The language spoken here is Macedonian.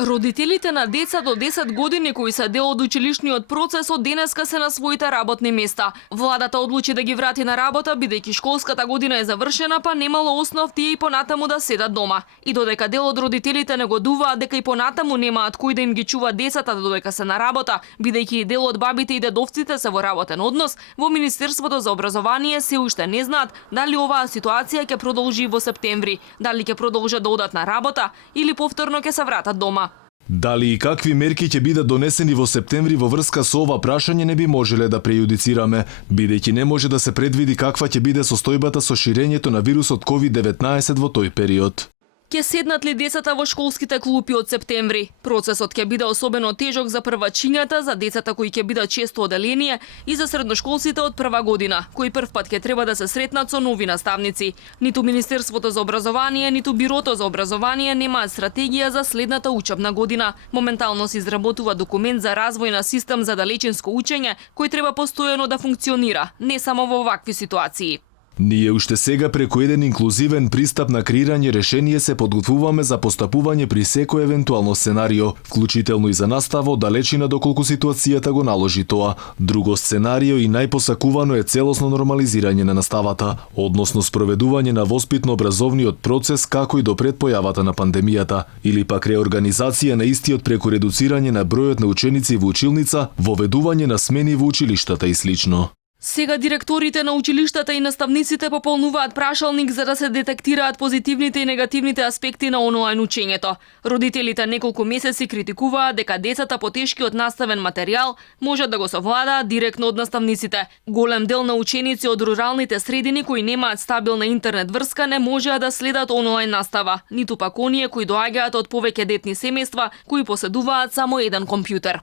Родителите на деца до 10 години кои се дел од училишниот процес од денеска се на своите работни места. Владата одлучи да ги врати на работа бидејќи школската година е завршена, па немало основ тие и понатаму да седат дома. И додека дел од родителите негодуваат дека и понатаму немаат кој да им ги чува децата додека се на работа, бидејќи и дел од бабите и дедовците се во работен однос, во Министерството за образование се уште не знаат дали оваа ситуација ќе продолжи во септември, дали ќе продолжат да одат на работа или повторно ќе се вратат дома. Дали и какви мерки ќе бидат донесени во септември во врска со ова прашање не би можеле да прејудицираме, бидејќи не може да се предвиди каква ќе биде состојбата со ширењето на вирусот COVID-19 во тој период. Ке седнат ли децата во школските клупи од септември? Процесот ќе биде особено тежок за првачињата, за децата кои ќе бидат често оделени и за средношколците од прва година, кои првпат ќе треба да се сретнат со нови наставници. Ниту Министерството за образование, ниту Бирото за образование немаат стратегија за следната учебна година. Моментално се изработува документ за развој на систем за далечинско учење, кој треба постојано да функционира, не само во вакви ситуации. Ние уште сега преку еден инклузивен пристап на креирање решение се подготвуваме за постапување при секој евентуално сценарио, вклучително и за настава од далечина доколку ситуацијата го наложи тоа. Друго сценарио и најпосакувано е целосно нормализирање на наставата, односно спроведување на воспитно-образовниот процес како и до пред појавата на пандемијата, или пак реорганизација на истиот преку редуцирање на бројот на ученици во училница, воведување на смени во училиштата и слично. Сега директорите на училиштата и наставниците пополнуваат прашалник за да се детектираат позитивните и негативните аспекти на онлайн учењето. Родителите неколку месеци критикуваат дека децата по тешкиот наставен материјал можат да го совладаат директно од наставниците. Голем дел на ученици од руралните средини кои немаат стабилна интернет врска не можеа да следат онлайн настава, ниту пак оние кои доаѓаат од повеќе детни семејства кои поседуваат само еден компјутер.